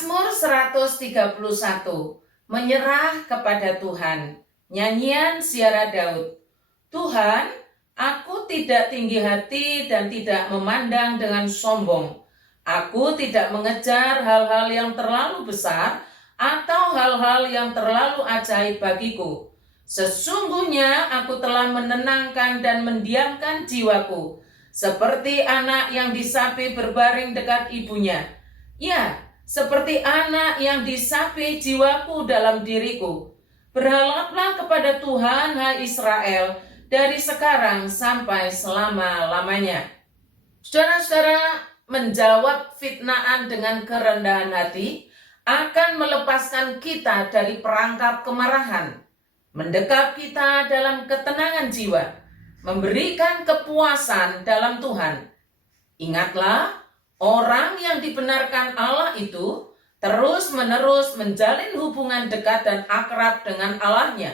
Mazmur 131, menyerah kepada Tuhan. Nyanyian Ziarah Daud. Tuhan, aku tidak tinggi hati dan tidak memandang dengan sombong. Aku tidak mengejar hal-hal yang terlalu besar atau hal-hal yang terlalu ajaib bagiku. Sesungguhnya aku telah menenangkan dan mendiamkan jiwaku, seperti anak yang disapi berbaring dekat ibunya. Ya, seperti anak yang disapi jiwaku dalam diriku. Berharaplah kepada Tuhan, hai Israel, dari sekarang sampai selama-lamanya. Saudara-saudara, menjawab fitnaan dengan kerendahan hati akan melepaskan kita dari perangkap kemarahan, mendekap kita dalam ketenangan jiwa, memberikan kepuasan dalam Tuhan. Ingatlah, orang yang dibenarkan Allah itu terus-menerus menjalin hubungan dekat dan akrab dengan Allahnya,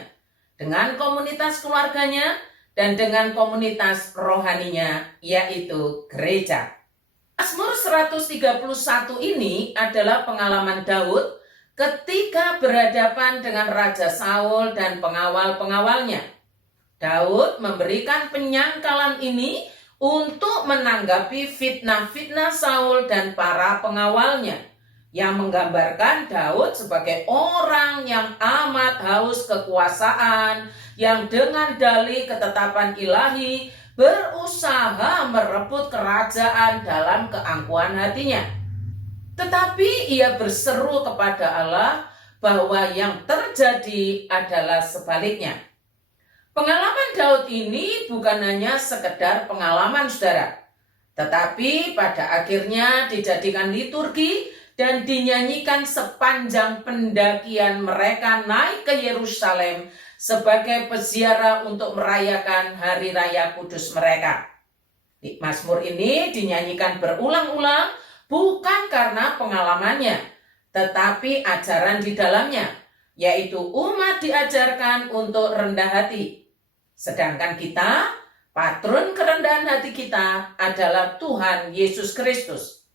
dengan komunitas keluarganya, dan dengan komunitas rohaninya, yaitu gereja. Mazmur 131 ini adalah pengalaman Daud ketika berhadapan dengan Raja Saul dan pengawal-pengawalnya. Daud memberikan penyangkalan ini untuk menanggapi fitnah-fitnah Saul dan para pengawalnya, yang menggambarkan Daud sebagai orang yang amat haus kekuasaan, yang dengan dalih ketetapan ilahi berusaha merebut kerajaan dalam keangkuhan hatinya. Tetapi ia berseru kepada Allah bahwa yang terjadi adalah sebaliknya. Pengalaman Daud ini bukan hanya sekedar pengalaman, saudara, tetapi pada akhirnya dijadikan liturgi dan dinyanyikan sepanjang pendakian mereka naik ke Yerusalem sebagai peziarah untuk merayakan hari raya kudus mereka. Mazmur ini dinyanyikan berulang-ulang bukan karena pengalamannya, tetapi ajaran di dalamnya, yaitu umat diajarkan untuk rendah hati. Sedangkan kita, patron kerendahan hati kita adalah Tuhan Yesus Kristus.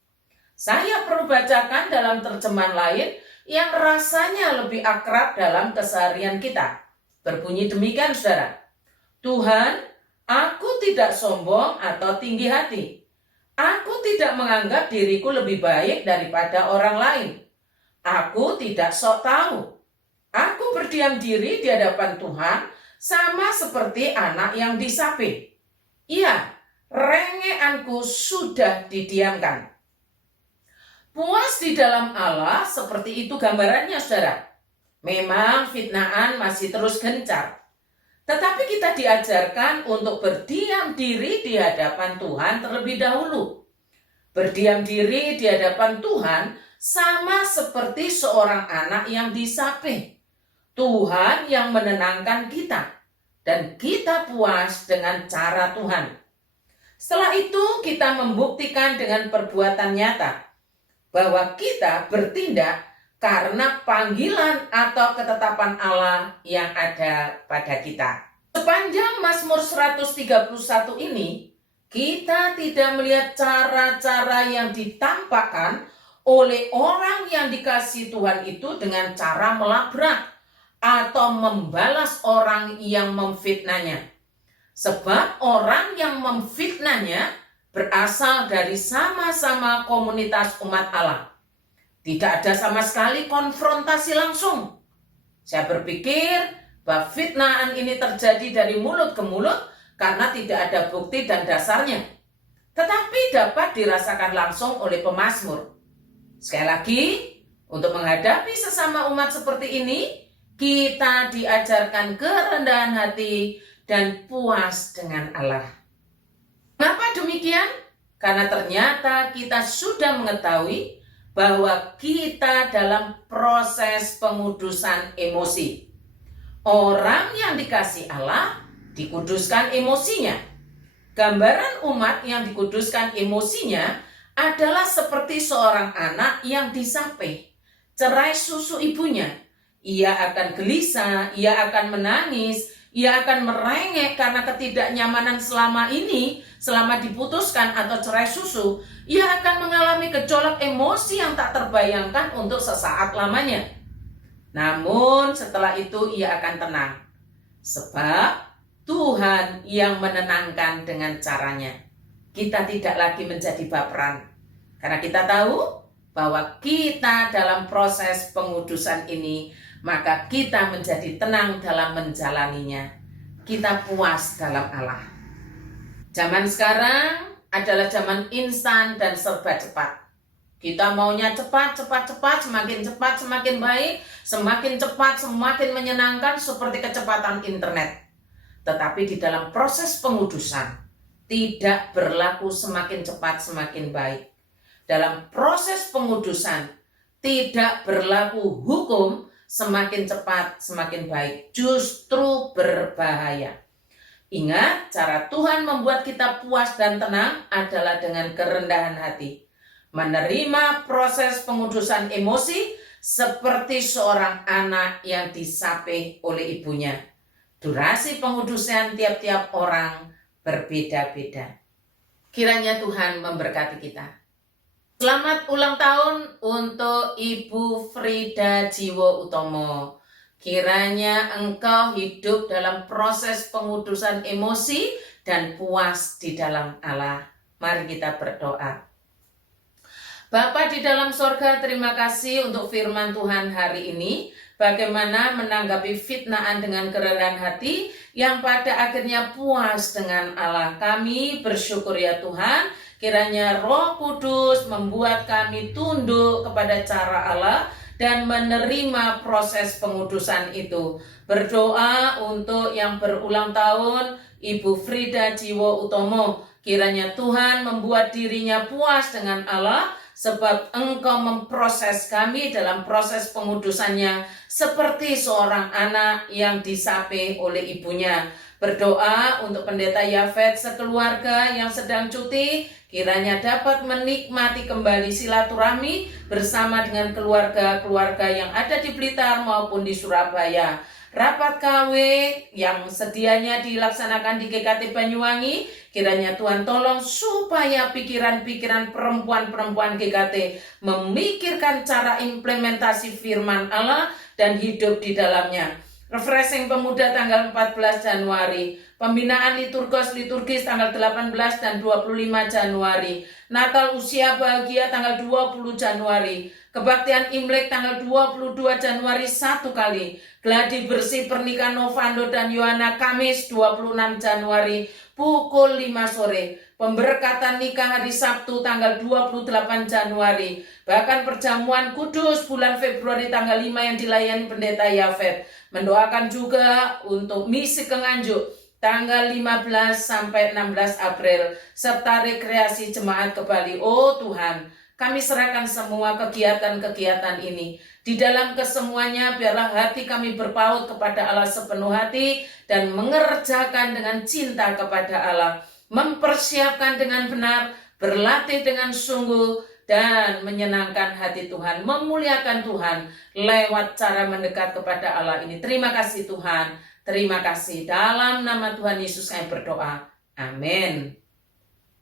Saya perlu bacakan dalam terjemahan lain yang rasanya lebih akrab dalam keseharian kita. Berbunyi demikian, saudara. Tuhan, aku tidak sombong atau tinggi hati. Aku tidak menganggap diriku lebih baik daripada orang lain. Aku tidak sok tahu. Aku berdiam diri di hadapan Tuhan sama seperti anak yang disapi. Iya, rengeanku sudah didiamkan. Puas di dalam Allah, seperti itu gambarannya, saudara. Memang fitnaan masih terus gencar, tetapi kita diajarkan untuk berdiam diri di hadapan Tuhan terlebih dahulu. Berdiam diri di hadapan Tuhan sama seperti seorang anak yang disapi. Tuhan yang menenangkan kita, dan kita puas dengan cara Tuhan. Setelah itu kita membuktikan dengan perbuatan nyata bahwa kita bertindak karena panggilan atau ketetapan Allah yang ada pada kita. Sepanjang Mazmur 131 ini, kita tidak melihat cara-cara yang ditampakkan oleh orang yang dikasihi Tuhan itu dengan cara melabrak atau membalas orang yang memfitnahnya. Sebab orang yang memfitnahnya berasal dari sama-sama komunitas umat Allah. Tidak ada sama sekali konfrontasi langsung. Saya berpikir bahwa fitnaan ini terjadi dari mulut ke mulut karena tidak ada bukti dan dasarnya. Tetapi dapat dirasakan langsung oleh pemazmur. Sekali lagi, untuk menghadapi sesama umat seperti ini, kita diajarkan kerendahan hati dan puas dengan Allah. Kenapa demikian? Karena ternyata kita sudah mengetahui bahwa kita dalam proses pengudusan emosi. Orang yang dikasihi Allah dikuduskan emosinya. Gambaran umat yang dikuduskan emosinya adalah seperti seorang anak yang disapi, cerai susu ibunya. Ia akan gelisah, ia akan menangis, ia akan merengek karena ketidaknyamanan selama ini selama diputuskan atau cerai susu, ia akan mengalami gejolak emosi yang tak terbayangkan untuk sesaat lamanya. Namun setelah itu ia akan tenang, sebab Tuhan yang menenangkan dengan caranya. Kita tidak lagi menjadi baperan, karena kita tahu bahwa kita dalam proses pengudusan ini, maka kita menjadi tenang dalam menjalaninya. Kita puas dalam Allah. Zaman sekarang adalah zaman instan dan serba cepat. Kita maunya cepat, semakin cepat, semakin baik, semakin cepat, semakin menyenangkan seperti kecepatan internet. Tetapi di dalam proses pengudusan, tidak berlaku semakin cepat, semakin baik. Dalam proses pengudusan, tidak berlaku hukum semakin cepat, semakin baik. Justru berbahaya. Ingat, cara Tuhan membuat kita puas dan tenang adalah dengan kerendahan hati. Menerima proses pengudusan emosi seperti seorang anak yang disape oleh ibunya. Durasi pengudusan tiap-tiap orang berbeda-beda. Kiranya Tuhan memberkati kita. Selamat ulang tahun untuk Ibu Frida Jiwo Utomo. Kiranya engkau hidup dalam proses pengudusan emosi dan puas di dalam Allah. Mari kita berdoa. Bapa di dalam sorga, terima kasih untuk firman Tuhan hari ini. Bagaimana menanggapi fitnaan dengan kerendahan hati yang pada akhirnya puas dengan Allah. Kami bersyukur ya Tuhan, kiranya Roh Kudus membuat kami tunduk kepada cara Allah dan menerima proses pengudusan itu. Berdoa untuk yang berulang tahun, Ibu Frida Jiwo Utomo. Kiranya Tuhan membuat dirinya puas dengan Allah, sebab engkau memproses kami dalam proses pengudusannya seperti seorang anak yang disape oleh ibunya. Berdoa untuk Pendeta Yafet sekeluarga yang sedang cuti, kiranya dapat menikmati kembali silaturahmi bersama dengan keluarga-keluarga yang ada di Blitar maupun di Surabaya. Rapat KW yang sedianya dilaksanakan di GKT Banyuwangi, kiranya Tuhan tolong supaya pikiran-pikiran perempuan-perempuan GKT memikirkan cara implementasi firman Allah dan hidup di dalamnya. Refreshing Pemuda tanggal 14 Januari, pembinaan liturgis tanggal 18 dan 25 Januari, Natal Usia Bahagia tanggal 20 Januari, Kebaktian Imlek tanggal 22 Januari 1 kali, Gladi Bersih Pernikahan Novando dan Yohana Kamis 26 Januari pukul 5 sore, pemberkatan nikah hari Sabtu tanggal 28 Januari, bahkan perjamuan kudus bulan Februari tanggal 5 yang dilayani Pendeta Yafet. Mendoakan juga untuk misi ke Nganjuk tanggal 15 sampai 16 April serta rekreasi jemaat ke Bali. Oh Tuhan, kami serahkan semua kegiatan-kegiatan ini. Di dalam kesemuanya biarlah hati kami berpaut kepada Allah sepenuh hati dan mengerjakan dengan cinta kepada Allah, mempersiapkan dengan benar, berlatih dengan sungguh, dan menyenangkan hati Tuhan, memuliakan Tuhan lewat cara mendekat kepada Allah ini. Terima kasih Tuhan, terima kasih. Dalam nama Tuhan Yesus kami berdoa. Amin.